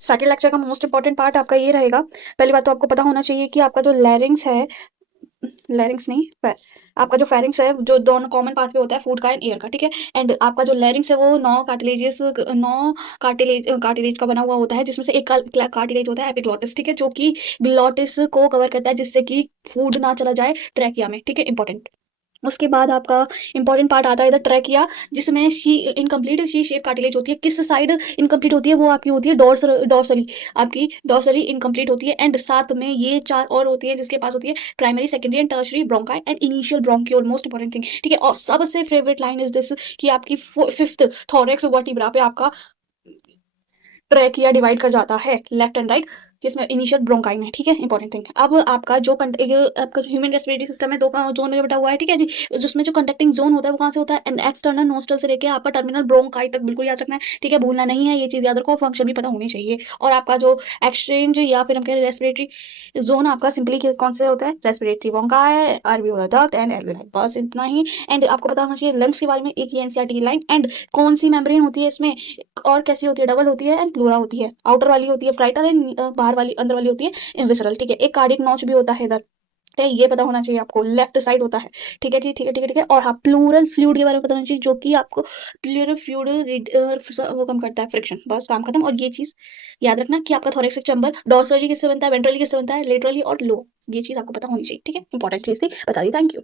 Second lecture का most important part आपका ये रहेगा। पहली बात तो आपको पता होना चाहिए कि आपका जो लैरिंग्स है, लैरिंग्स नहीं, आपका जो फेरिंग्स है, जो दोनों कॉमन पाथवे होता है फूड का एंड एयर का, ठीक है। एंड आपका जो लैरिंग्स है वो 9 कार्टिलेज का बना हुआ होता है, जिसमें से एक कार्टिलेज होता है एपिग्लॉटिस, ठीक है, जो कि ग्लॉटिस को कवर करता है, जिससे कि फूड ना चला जाए ट्रैकिया में, ठीक है, इंपॉर्टेंट। उसके बाद आपका इंपॉर्टेंट पार्ट आता है इधर ट्रैकिया, जिसमें she incomplete she shape cartilage होती है। किस साइड इनकम्प्लीट होती है, वो आपकी होती है डॉर्सली, आपकी डॉर्सली इनकम्प्लीट होती है। एंड साथ में ये 4 और होती है, जिसके पास होती है primary, secondary and tertiary bronchi and initial bronchiole, most important thing, ठीक है। और सबसे फेवरेट लाइन इज दिस, कि आपकी फिफ्थ थोरेक्स वर्टिब्रा पे आपका ट्रैकिया डिवाइड कर जाता है लेफ्ट एंड राइट, जिसमें इनिशियल ब्रोंकाई में, ठीक है, इंपॉर्टेंट थिंग। अब आपका जो आपका जो ह्यूमन रेस्पिरेटरी सिस्टम है, 2 जोन में बटा हुआ है, ठीक है जी। जिसमें जो कंडक्टिंग जोन होता है वो कहाँ से होता है, एक्सटर्नल नोस्ट्रल से लेके आपका टर्मिनल ब्रोंकाई तक, बिल्कुल याद रखना है, ठीक है, भूलना नहीं है, ये चीज याद रखो, फंक्शन भी पता होनी चाहिए। और आपका जो एक्सचेंज या फिर हम कह रहे रेस्पिरेटरी जोन आपका सिंपली कौन से होता है, respiratory bronchi, alveolar duct and alveoli, बस इतना ही। एंड आपको पता होना चाहिए लंग्स के बारे में, एक ही एनसीईआरटी की लाइन। एंड कौन सी मेम्ब्रेन होती है इसमें, और कैसी होती है, डबल होती है एंड प्लूरा होती है। आउटर वाली होती है फ्राइटल एंड बाहर वाली, अंदर वाली होती है इनविसरल, ठीक है। एक कार्डिक नॉच भी होता है इधर, ठीक है, ये पता होना चाहिए आपको, लेफ्ट साइड होता है, ठीक है जी, ठीक है, ठीक है, ठीक है। और हाँ, प्लूरल फ्लूइड के बारे में पता होना चाहिए, जो कि आपको प्लूरल फ्लूइड वो कम करता है फ्रिक्शन, बस काम खत्म। और ये चीज याद रखना कि आपका थोरेसिक चैम्बर डोर्सली किससे बनता है, वेंट्रली किससे बनता है, लेटरली और लो, ये चीज आपको पता होनी चाहिए, ठीक है, इंपॉर्टेंट चीज थी, बता दी, थैंक यू।